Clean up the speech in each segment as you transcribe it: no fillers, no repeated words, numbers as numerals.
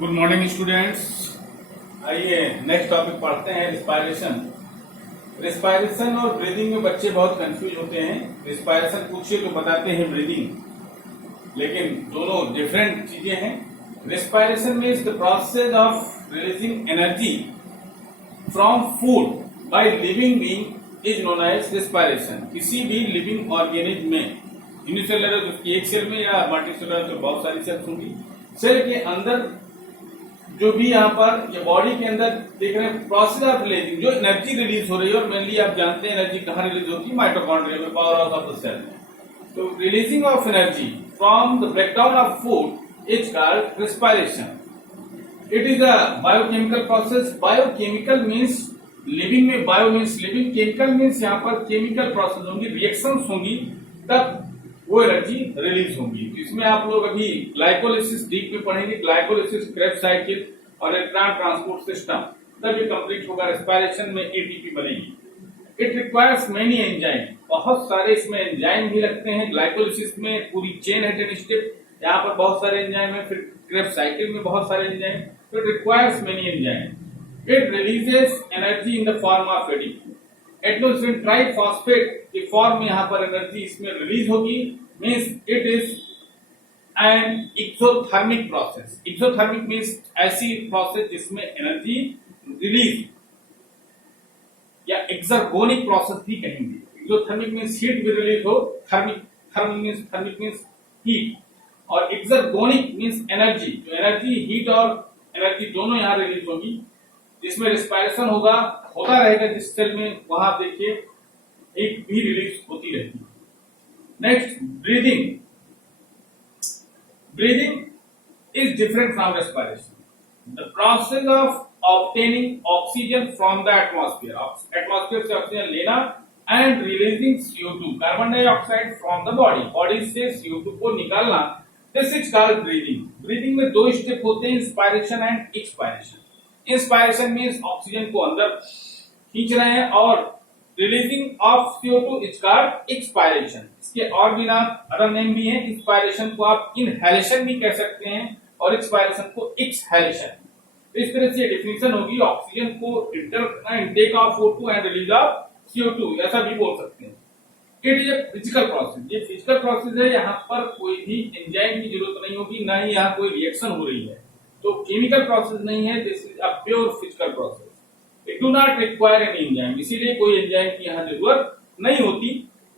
Good morning students. आइए next topic पढ़ते हैं, रिस्पायरेशन। रिस्पायरेशन और ब्रीदिंग में बच्चे बहुत कंफ्यूज होते हैं। रिस्पायरेशन पूछिए तो बताते हैं ब्रीदिंग, लेकिन दोनों डिफरेंट चीजें हैं। Respiration means the process of releasing energy from food by living being is known as respiration. किसी भी लिविंग ऑर्गेनिज्म में, यूनिसेलुलर है तो उसकी एक सेल में, या मल्टीसेलुलर तो बहुत सारी सेल्स होंगी, सेल के अंदर जो भी यहाँ पर ये बॉडी के अंदर देख रहे हैं प्रोसेस ऑफ रिलीजिंग, जो एनर्जी रिलीज हो रही है, और मेनली आप जानते हैं एनर्जी कहाँ रिलीज होती है, माइटोकॉन्ड्रिया में, power house of the cell में। तो releasing of energy from the breakdown of food is called respiration. It is a biochemical process. Biochemical means living में, bio means living, chemical means यहाँ पर chemical process होंगी, reactions होंगी, तब वो energy release होगी। तो इसमें आप लोग अभी ग्लाइकोलिसिस डीप में पढ़ेंगे, ग्लाइकोलिसिस, क्रेब्स साइकिल और इलेक्ट्रॉन ट्रांसपोर्ट सिस्टम, तब ये कंप्लीट होगा। रिस्पायरेशन में एटीपी बनेगी। इट रिक्वायर्स मेनी एंजाइम, बहुत सारे इसमें एंजाइम भी लगते हैं। ग्लाइकोलिसिस में पूरी चेन है 10 स्टेप, यहाँ पर बहुत सारे एंजाइम है। फिर क्रेब्स साइकिल में बहुत सारे एंजाइम। तो it requires many enzyme. It releases energy in the form of ATP. Adenosine triphosphate की फॉर्म में यहाँ पर एनर्जी इसमें रिलीज होगी। Means it is an exothermic process. Exothermic means ऐसी प्रोसेस जिसमें एनर्जी रिलीज, या एक्सर्गोनिक प्रोसेस भी कहेंगे। एक्सोथर्मिक मीन्स हीट भी रिलीज हो, थर्मिक मीन्स हीट, और एक्सर्गोनिक मीन्स एनर्जी, जो एनर्जी, हीट और एनर्जी दोनों यहाँ रिलीज होगी, जिसमें रिस्पायरेशन होता रहेगा जिस सेल में, वहां देखिए एक भी रिलीज होती रहती है। Next, breathing. Breathing is different from respiration. The process of obtaining oxygen from the atmosphere, atmosphere से ऑक्सीजन लेना, and releasing CO2, carbon dioxide from the body, body से CO2 को निकालना, this is called breathing. Breathing में 2 step होते हैं, inspiration and expiration. Inspiration means oxygen को अंदर खींच रहे हैं, और releasing of CO2 is called expiration. इसके और भी नाम, अदर नेम भी है। इंस्पायरेशन को आप इनहेलेशन भी कह सकते हैं, और एक्सपायरेशन को एक्सहेलेशन। इस तरह से डेफिनेशन होगी। ऑक्सीजन को intake of O2 and release of CO2, ऐसा भी बोल सकते हैं। It is a physical process. ये फिजिकल प्रोसेस है, यहाँ पर कोई भी एंजाइम की जरूरत नहीं होगी, ना ही यहाँ कोई रिएक्शन हो रही है। तो केमिकल प्रोसेस नहीं है, this is a pure physical process. It do not require any enzyme, इसीलिए कोई एंजाइम की यहाँ जरूरत नहीं होती।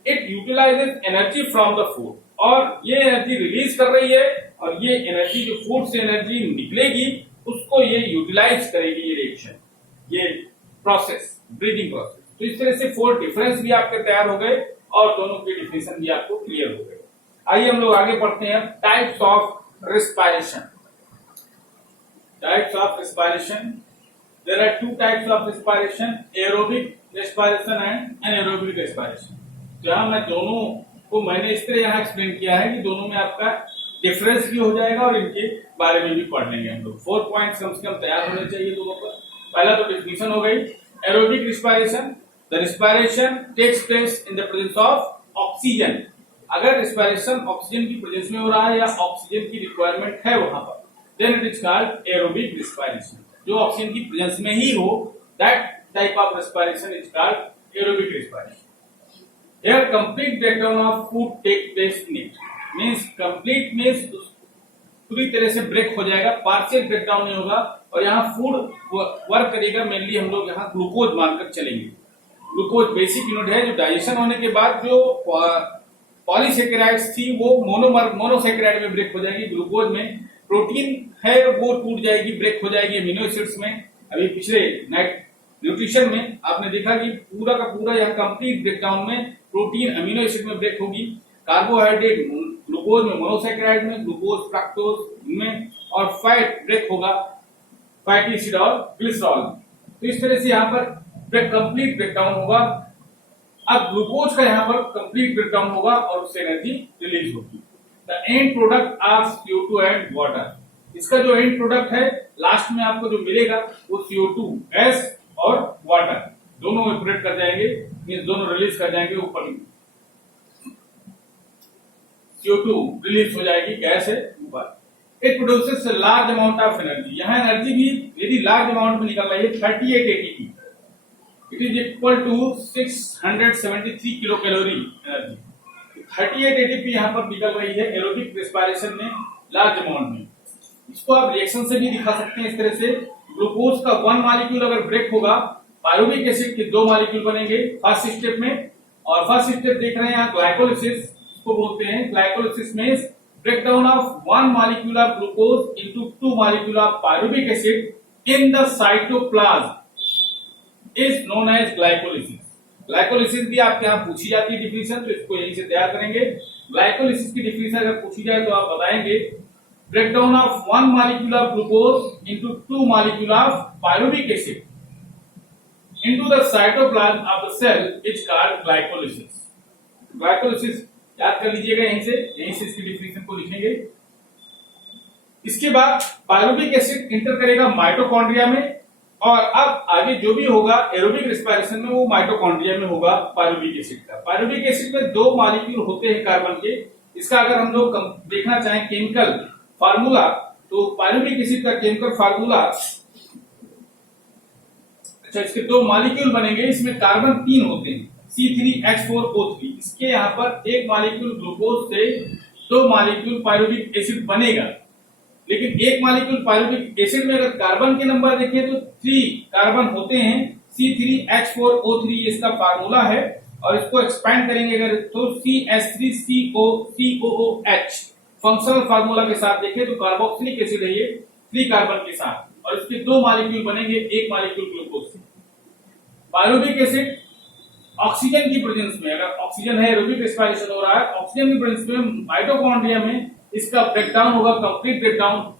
It utilises energy from the food, और ये एनर्जी रिलीज कर रही है, और ये एनर्जी जो फूड से एनर्जी निकलेगी उसको ये यूटिलाइज करेगी, ये रिएक्शन, ये प्रोसेस, ब्रीदिंग प्रोसेस। तो इस तरह से 4 डिफरेंस भी आपके तैयार हो गए, और दोनों के डिफिनेशन भी आपको क्लियर हो गए। आइए हम लोग आगे पढ़ते हैं, types of respiration. Types of respiration. There are 2 types of respiration: aerobic respiration and anaerobic respiration. जहां मैं दोनों को मैंने इस तरह यहाँ एक्सप्लेन किया है कि दोनों में आपका डिफरेंस भी हो जाएगा, और इनके बारे में भी पढ़ लेंगे हम लोग। 4 पॉइंट्स कम से कम तैयार होने चाहिए दोनों पर। पहला तो डिफिनेशन हो गई, aerobic respiration. The respiration takes place in the presence of oxygen. अगर रिस्पायरेशन ऑक्सीजन की प्रेजेंस में हो रहा है, या ऑक्सीजन की रिक्वायरमेंट है वहां पर, then it is called aerobic respiration. जो ऑक्सीजन की प्रेजेंस में ही हो, that type of respiration is called aerobic respiration. Here complete breakdown of food take place in it. Means complete means पूरी तरह से ब्रेक हो जाएगा, पार्शियल ब्रेकडाउन नहीं होगा, और यहाँ फूड वर्क करेगा। मेनली हम लोग यहाँ ग्लूकोज मानकर चलेंगे। ग्लूकोज बेसिक यूनिट है, जो डाइजेशन होने के बाद जो पॉलीसेकेराइड्स थी वो मोनोसेकेराइड में ब्रेक हो जाएगी। ग्लूकोज में प्रोटीन है वो टूट जाएगी, ब्रेक हो जाएगी अमीनो एसिड्स में। अभी पिछले नाइट न्यूट्रिशन में आपने देखा कि पूरा का पूरा यहाँ कंप्लीट ब्रेकडाउन में प्रोटीन अमीनो एसिड में ब्रेक होगी, कार्बोहाइड्रेट ग्लूकोज में, मोनोसेकेराइड में, ग्लूकोज फ्रक्टोज में, और फैट ब्रेक होगा फैटी एसिड और ग्लिसरॉल। तो इस तरह से यहाँ पर कंप्लीट ब्रेकडाउन होगा। अब ग्लूकोज का यहाँ पर कंप्लीट ब्रेकडाउन होगा, और उससे एनर्जी रिलीज होगी। The end product are CO2 and water. इसका जो एंड प्रोडक्ट है लास्ट में आपको जो मिलेगा वो CO2 गैस और वाटर दोनों इवेपोरेट कर जाएंगे, मींस दोनों रिलीज कर जाएंगे ऊपर। CO2 रिलीज हो जाएगी, गैस है ऊपर। It produces large amount of energy. यहाँ एनर्जी भी यदि लार्ज अमाउंट में निकल रही है 38 ATP, it is equal to 673 kilo calorie energy. 38 ATP यहाँ पर निकल रही है एरोबिक रेस्पिरेशन में लार्ज अमाउंट में। इसको आप रिएक्शन से भी दिखा सकते हैं इस तरह से। ग्लूकोज का 1 मॉलिक्यूल अगर ब्रेक होगा, पायरुविक एसिड के 2 मॉलिक्यूल बनेंगे फर्स्ट स्टेप में। और फर्स्ट स्टेप देख रहे हैं यहाँ ग्लाइकोलिसिस इसको बोलते हैं। ग्लाइकोलिसिस में breakdown of 1 molecule of glucose into 2 molecule of pyruvic acid in the cytoplasm is known as glycolysis। Glycolysis भी आपके यहाँ पूछी जाती है डिफिनीशन, तो इसको यहीं से तैयार करेंगे। ग्लाइकोलिसिस की डिफिनीशन अगर पूछी जाए तो आप बताएंगे breakdown of 1 molecule of glucose into 2 molecule of pyruvic acid into the cytoplasm of the cell is called glycolysis। Glycolysis याद कर लीजिएगा यहीं से इसकी डिफिनीशन को लिखेंगे। इसके बाद पायरुविक एसिड इंटर करेगा माइटोकॉन्ड्रिया में, और अब आगे जो भी होगा एरोबिक रेस्पिरेशन में वो माइटोकॉन्ड्रिया में होगा पायरुविक एसिड का। पायरुविक एसिड में 2 मॉलिक्यूल होते हैं कार्बन के। इसका अगर हम लोग देखना चाहें केमिकल फार्मूला, तो पायरुविक एसिड का केमिकल फार्मूला, अच्छा इसके 2 मॉलिक्यूल बनेंगे, इसमें कार्बन 3 होते हैं C3H4O3। इसके यहाँ पर 1 मॉलिक्यूल ग्लूकोज से 2 मॉलिक्यूल पायरुविक एसिड बनेगा। लेकिन 1 मॉलिक्यूल पायरुविक एसिड में अगर कार्बन के नंबर देखें तो 3 कार्बन होते हैं, C3H4O3 इसका फार्मूला है। और इसको एक्सपैंड करेंगे अगर तो CH3COOH फंक्शनल फार्मूला के साथ देखें तो कार्बोक्सिलिक एसिड है ये 3 कार्बन के साथ, और इसके 2 मॉलिक्यूल बनेंगे 1 मॉलिक्यूल ग्लूकोज से। पायरुविक एसिड ऑक्सीजन की प्रेजेंस में, अगर ऑक्सीजन है एरोबिक रेस्पिरेशन हो रहा है, ऑक्सीजन की प्रेजेंस में माइटोकॉन्ड्रिया में इसका ब्रेकडाउन होगा, कंप्लीट ब्रेकडाउन,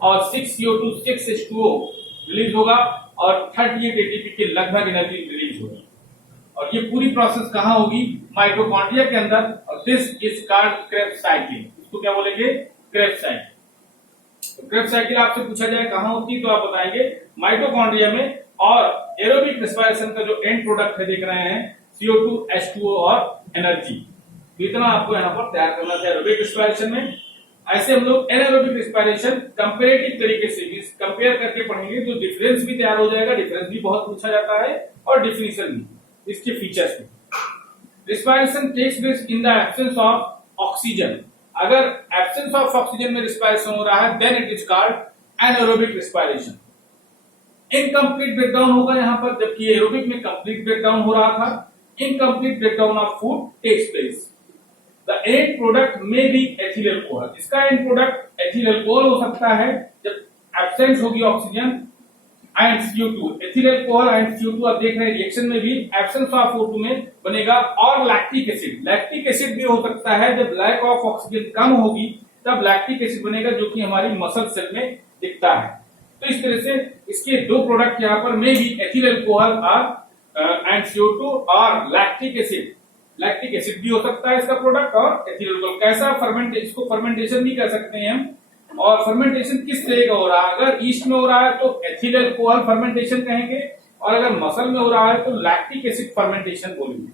और 6CO2 6H2O रिलीज होगा और 38 एटीपी के लगभग एनर्जी रिलीज होगी। और ये पूरी प्रोसेस कहां होगी? माइटोकॉन्ड्रिया के अंदर। और this is called Krebs cycle. इसको क्या बोलेंगे? Krebs cycle. तो क्रेब्स साइकिल आपसे पूछा जाए कहां होती है तो आप बताएंगे माइटोकॉन्ड्रिया में। और एरोबिक रेस्पिरेशन का जो एंड प्रोडक्ट है देख रहे हैं CO2 H2O और एनर्जी, इतना आपको यहाँ पर तैयार करना था एरोबिक रेस्पिरेशन में। ऐसे हम लोग एनारोबिक रेस्पिरेशन कंपैरेटिव तरीके से भी कंपेयर करके पढ़ेंगे तो डिफरेंस भी तैयार हो जाएगा। डिफरेंस भी बहुत पूछा जाता है और डिफिनीशन भी, इसके फीचर्स भी। Respiration takes place in the absence of oxygen. अगर एब्सेंस ऑफ ऑक्सीजन में रेस्पिरेशन हो रहा है then it is called anaerobic respiration. Incomplete breakdown होगा यहाँ पर, जबकि एरोबिक में कंप्लीट ब्रेकडाउन हो रहा था। Incomplete breakdown of food takes place. The end product may be ethyl alcohol. इसका एंड प्रोडक्ट एथिल अल्कोहल हो सकता है जब एब्सेंस होगी oxygen and CO2। Ethyl alcohol and CO2 आप देख रहे हैं रिएक्शन में भी एब्सेंस ऑफ O2 में बनेगा। और लैक्टिक एसिड, लैक्टिक एसिड भी हो सकता है जब लैक ऑफ ऑक्सीजन कम होगी तब लैक्टिक एसिड बनेगा, जो कि हमारी मसल सेल में दिखता है। तो इस तरह से इसके 2 प्रोडक्ट यहाँ पर में भी एथिल अल्कोहल और एंड CO2 और लैक्टिक एसिड। लैक्टिक एसिड भी हो सकता है इसका प्रोडक्ट और एथिल अल्कोहल। कैसा फर्मेंटेशन, इसको फर्मेंटेशन भी कह सकते हैं हम। और फर्मेंटेशन किस तरह का हो रहा है? अगर ईस्ट में हो रहा है तो एथिल अल्कोहल फर्मेंटेशन कहेंगे, और अगर मसल में हो रहा है तो लैक्टिक एसिड फर्मेंटेशन बोलेंगे।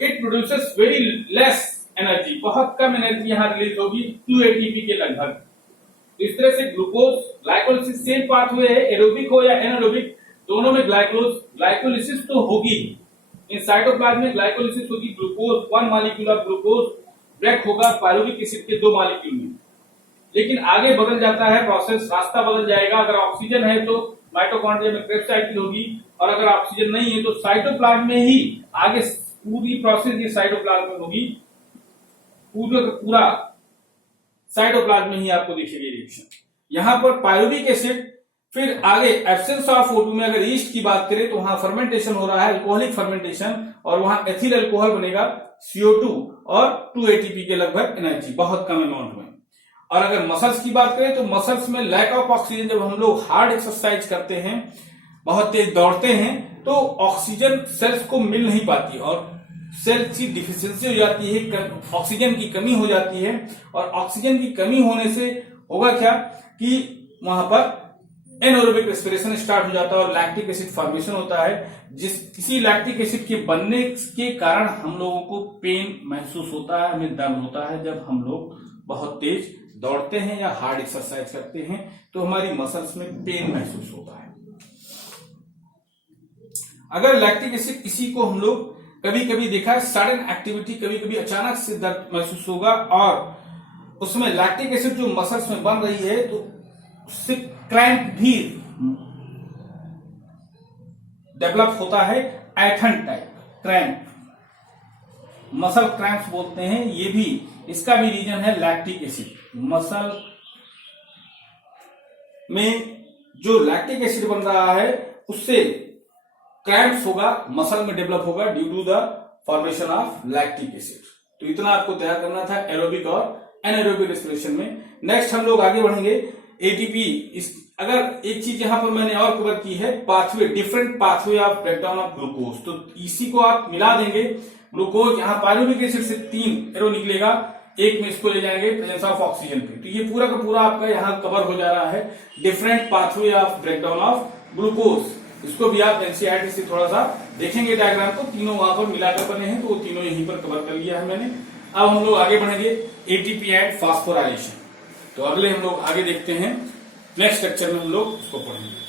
It produces very less energy, बहुत कम एनर्जी यहाँ रिलीज होगी 2 ATP के लगभग। इस तरह से ग्लूकोज ग्लाइकोलिसिस सेम पाथवे है, एरोबिक हो या एनारोबिक, दोनों में ग्लाइकोलिसिस तो होगी। इन साइटोप्लाज्म में ग्लाइकोलिसिस होगी। Glucose 1 molecule of glucose break होगा पायरुविक एसिड के 2 मॉलिक्यूल में। लेकिन आगे बदल जाता है प्रोसेस, रास्ता बदल जाएगा। अगर ऑक्सीजन है तो माइटोकॉन्ड्रिया में क्रेब्स साइकिल होगी, और अगर ऑक्सीजन नहीं है तो साइटोप्लाज्म में ही आगे पूरी प्रोसेस ये साइटोप्लाज्म में होगी। पूरा साइटोप्लाज्म में ही आपको दिखेगी रिएक्शन। यहाँ पर पायरुविक एसिड, फिर आगे एब्सेंस ऑफ O2 में अगर ईस्ट की बात करें तो वहां फर्मेंटेशन हो रहा है, अल्कोहलिक फर्मेंटेशन, और वहां एथिल अल्कोहल बनेगा CO2 और 2 ATP के लगभग एनर्जी, बहुत कम अमाउंट में। और अगर मसल्स की बात करें तो मसल्स में लैक ऑफ ऑक्सीजन, जब हम लोग हार्ड एक्सरसाइज करते हैं, बहुत तेज दौड़ते हैं, तो ऑक्सीजन सेल्स को मिल नहीं पाती और सेल्स की डिफिशियंसी हो जाती है, ऑक्सीजन की कमी हो जाती है। और ऑक्सीजन की कमी होने से होगा क्या कि वहां पर एनारोबिक रेस्पिरेशन स्टार्ट हो जाता है और लैक्टिक एसिड फॉर्मेशन होता है। किसी लैक्टिक एसिड के बनने के कारण हम लोगों को पेन महसूस होता है, हमें दर्द होता है जब हम लोग बहुत तेज दौड़ते हैं या हार्ड एक्सरसाइज करते हैं तो हमारी मसल्स में पेन महसूस होता है। अगर लैक्टिक एसिड किसी को हम लोग कभी कभी देखा है सडन एक्टिविटी, कभी कभी अचानक से दर्द महसूस होगा और उसमें लैक्टिक एसिड जो मसल्स में बन रही है तो उससे क्रैम्प भी डेवलप होता है, ऐठन टाइप क्रैम्प, मसल क्रैम्प्स बोलते हैं। ये भी इसका भी रीजन है लैक्टिक एसिड। मसल में जो लैक्टिक एसिड बन रहा है उससे क्रैम्प्स होगा, मसल में डेवलप होगा due to the formation of lactic acid. तो इतना आपको तैयार करना था एरोबिक और एनारोबिक रेस्पिरेशन में। नेक्स्ट हम लोग आगे बढ़ेंगे एटीपी। अगर एक चीज यहां पर मैंने और कवर की है, pathway, different pathway of breakdown of glucose. तो इसी को आप मिला देंगे, ग्लूकोज यहाँ पायरुविक एसिड से 3 एरो निकलेगा, एक में इसको ले जाएंगे प्रेजेंस ऑफ ऑक्सीजन पे। तो ये पूरा का पूरा आपका यहाँ कवर हो जा रहा है, different pathway of breakdown of glucose. इसको भी आप एनसीईआरटी से थोड़ा सा देखेंगे डायग्राम को, तीनों वहां पर मिलाकर बने हैं तो वो तीनों यहीं पर कवर कर लिया है मैंने। अब हम लोग आगे बढ़ेंगे एटीपी एंड फास्फोराइलेशन। तो अगले हम लोग आगे देखते हैं, नेक्स्ट लेक्चर में हम लोग उसको पढ़ेंगे।